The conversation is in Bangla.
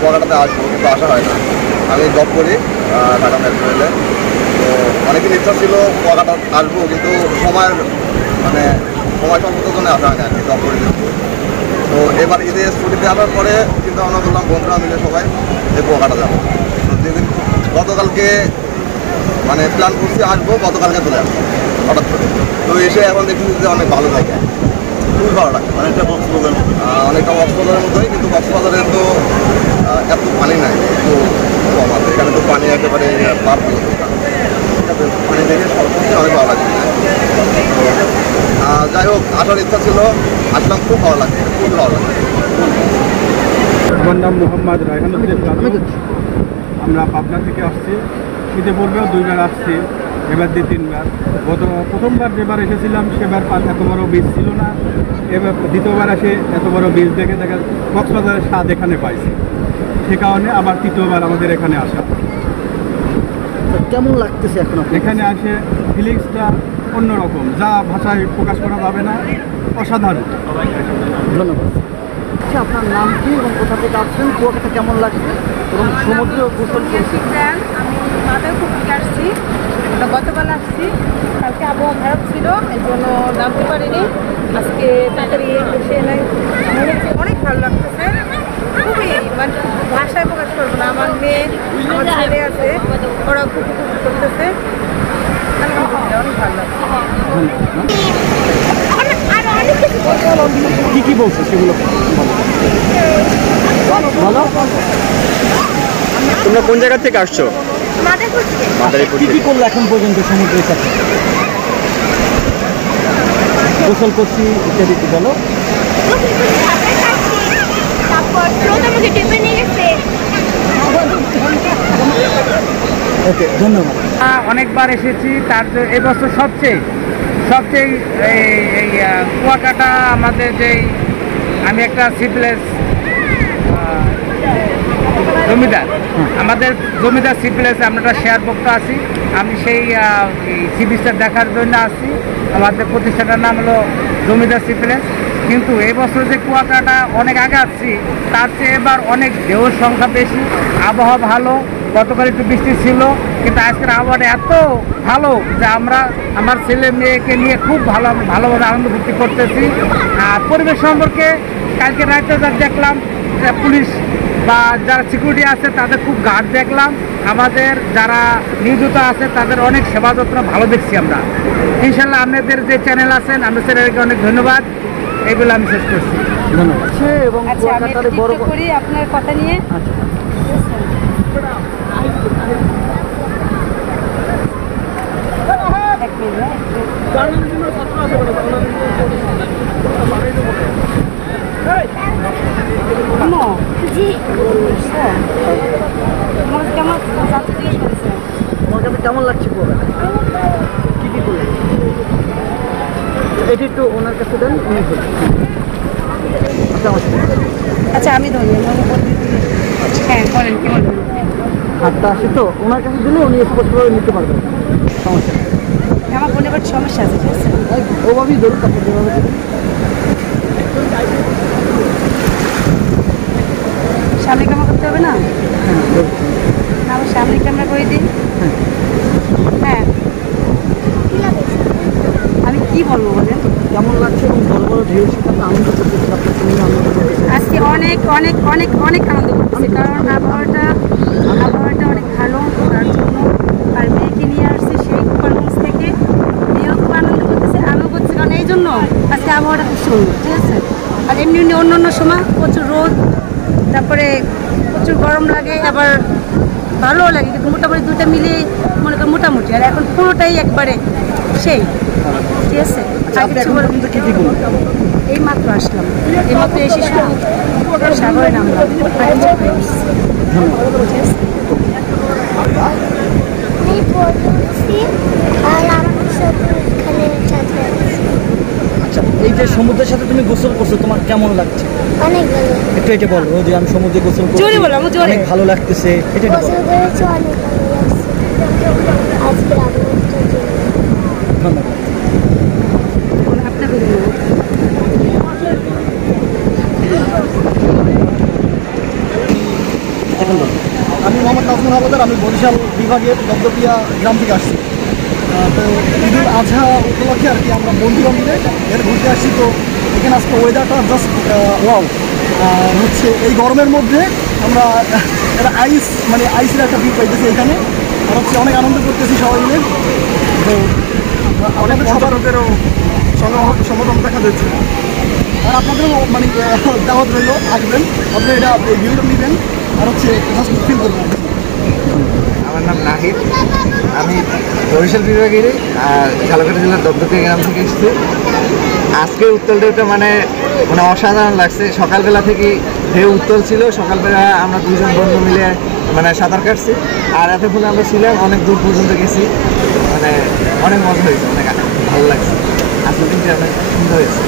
কুয়াকাটাতে আসবো, কিন্তু আসা হয় না। আমি জব করি ঢাকা মেট্রো রেলে। তো অনেকদিন ইচ্ছা ছিল কুয়াকাটা আসবো, কিন্তু সময় সম্পদের জন্য আসা হয় না আর কি, জব করে যেহেতু। তো এবার ঈদে ছুটিতে আসার পরে চিন্তা ভাবনা করলাম বন্ধুরা মিলে সবাই যে কুয়াকাটা যাবো। তো যেদিন গতকালকে প্ল্যান করছি আসবো, গতকালকে চলে আসবো হঠাৎ করে। তো এসে এখন দেখছি যে অনেক ভালো জায়গা, খুবই ভালো লাগে। অনেকটা কক্সবাজারের মতোই, কিন্তু কক্সবাজারে তো এত পানি নাই, একটু কম আছে। এখানে তো পানি একেবারে পার পর্যন্ত, পানি দেখে সবসময় অনেক ভালো লাগে। যাই হোক, আসার ইচ্ছা ছিল, আসলাম, খুব ভালো লাগছে, খুব ভালো লাগছে। আমার নাম মোহাম্মদ রায়হানুদ্দিন ইসলাম। আমরা পাবনা থেকে আসছি। শীতে পূর্বেও 2বার আসছি, এবার 2-3বার। প্রথমবার যেবার এসেছিলাম সেবার এত বড় বীজ ছিল না। এবার দ্বিতীয়বার এসে এত বড় বীজ দেখে কক্সবাজারের স্বাদ এখানে পাইছি। সে কারণে আবার তৃতীয়বার আমাদের এখানে আসা। কেমন লাগতেছে এখন এখানে আসে ফিলিংসটা অন্যরকম, যা ভাষায় প্রকাশ করা যাবে না, অসাধারণ। ধন্যবাদ। আচ্ছা, আপনার নাম কি এবং কোথা থেকে আসছেন, কুয়াকাটা কেমন লাগছে এবং সমুদ্র গোসল করছেন? আমি মাদারীপুর থেকে আসছি, গতকাল আসছি। কালকে আবহাওয়া খারাপ ছিল, এই জন্য নামতে পারিনি। আজকে তাড়াতাড়ি এসে অনেক ভালো লাগতেছে, খুবই ভাষায় প্রকাশ করবো না। আমার মেয়ে, আমার ছেলে আছে, ওরা খুব করতেছে, অনেক ভালো লাগছে। কি বলছো সেগুলো বলো। তোমরা কোন জায়গা থেকে আসছো? মাদারীপুর। কি করলো এখন পর্যন্ত সমুদ্রের সাথে? গোসল করছি ইত্যাদি, বলো। ওকে, ধন্যবাদ। অনেকবার এসেছি, তার এবছর সবচেয়ে এই কুয়াকাটা আমাদের আমি একটা সিপ্লেস জমিদার, আমাদের জমিদার সিপ্লেসে আমরা একটা শেয়ারভুক্ত আছি। আমি সেই সি বিচটা দেখার জন্য আসছি। আমাদের প্রতিষ্ঠানের নাম হলো জমিদার সিপ্লেস। কিন্তু এবছর যে কুয়াকাটা অনেক আগে আসছি, তার চেয়ে এবার অনেক ঢেউর সংখ্যা বেশি, আবহাওয়া ভালো। গতকাল একটু বৃষ্টি ছিল, কিন্তু আজকের আবহাওয়াটা এত ভালো যে আমরা আমার ছেলে মেয়েকে নিয়ে খুব ভালোভাবে আনন্দ ফুর্তি করতেছি। আর পরিবেশ সম্পর্কে কালকে রাতে যা দেখলাম, পুলিশ বা যারা সিকিউরিটি আছে তাদের খুব গার্ড দেখলাম। আমাদের যারা নিয়োজিত আছে তাদের অনেক সেবা যত্ন ভালো দেখছি আমরা। ইনশাল্লাহ আপনাদের যে চ্যানেল আছেন, আপনাদের চ্যানেলকে অনেক ধন্যবাদ। এগুলো আমি শেষ করছি। ধন্যবাদ। এবং বড় করি আপনার কথা নিয়ে। কেমন লাগছে কুয়াকাটা? কি করলেন? এটি একটু ওনার কাছে দেন, উনি আচ্ছা, আমি ধন্যবাদ। হ্যাঁ, বলেন কি বলবেন? হাতটা আসে তো ওনার কাছে দিলে উনি স্পষ্টভাবে নিতে পারবেন, সমস্যা নেই। আমার ফোনে বাট সমস্যা আছে, ঠিক আছে? ওভাবেই ধরুন, তারপর যেভাবে সামনে ক্যামেরা করতে হবে না? আমার সামনে ক্যামেরা করে দিই। হ্যাঁ, আমি কি বলবো বলেন? কেমন লাগছে এবং বড় বড় ঢেউ সেখানে আনন্দ করতেছে, আজকে অনেক অনেক অনেক অনেক আনন্দ করতেছি, কারণ আবহাওয়াটা অনেক ভালো। তার জন্য আর মেয়েকে নিয়ে আসছি সেই গোপালগঞ্জ থেকে, মেয়েও খুব আনন্দ করতেছে, আমিও করছি, কারণ এই জন্য আজকে আবহাওয়াটা খুব সুন্দর, ঠিক আছে? আর এমনি অন্য সময় প্রচুর রোদ, তারপরে প্রচুর গরম লাগে, আবার ভালোও লাগে, কিন্তু মোটামুটি দুটো মিলে মনে করি মোটামুটি। আর এখন পুরোটাই একবারে সেই, ঠিক আছে? এই মাত্র আসলাম, এই মাত্র এসে সাগরে নামলাম। আচ্ছা, এই যে সমুদ্রের সাথে তুমি গোসল করছো, তোমার কেমন লাগছে? অনেক ভালো। একটু এটা বলো যে আমি সমুদ্রে গোসল করছি, জোরে বলো, অনেক ভালো লাগতেছে, এটা বলো। গোসল করেছি, অনেক ভালো লাগছে। আজকে আবহাওয়াটা ধন্যবাদ। এখন বলুন। আমি মোহাম্মদ নাজমুল হাওলাদার, আমি বরিশাল বিভাগের দপদপিয়া গ্রাম থেকে আসছি। তো ঈদুল আজহা উপলক্ষে আর কি আমরা বন্ধুরা মিলে এর ঘুরতে আসছি। তো এখানে আজকে ওয়েদারটা জাস্ট ওয়াও। হচ্ছে এই গরমের মধ্যে আমরা একটা আইসের একটা ভিউ পাইতেছি এখানে, আর হচ্ছে অনেক আনন্দ করতেছি সবাই মিলে। তো আমাদের সবারও সমাগম দেখা যাচ্ছে, আর আপনাদেরও দাওয়াত রইল, আসবেন, আপনি এটা ভিউটা নেবেন আর হচ্ছে জাস্ট ফিল করবেন। আমার নাম নাহিদ, আমি বরিশাল বিভাগেরই আর ঝালকাঠি জেলার দপদপিয়া গ্রাম থেকে এসেছি। আজকের উত্তল ঢেউটা মানে অসাধারণ লাগছে। সকালবেলা থেকে ঢেউ উত্তল ছিল, সকালবেলা আমরা দুজন বন্ধু মিলে সাঁতার কাটছি, আর এতক্ষণ আমরা ছিলাম, অনেক দূর পর্যন্ত গেছি, অনেক মজা হয়েছে, অনেক ভালো লাগছে। আজকের দিনটা অনেক সুন্দর হয়েছে।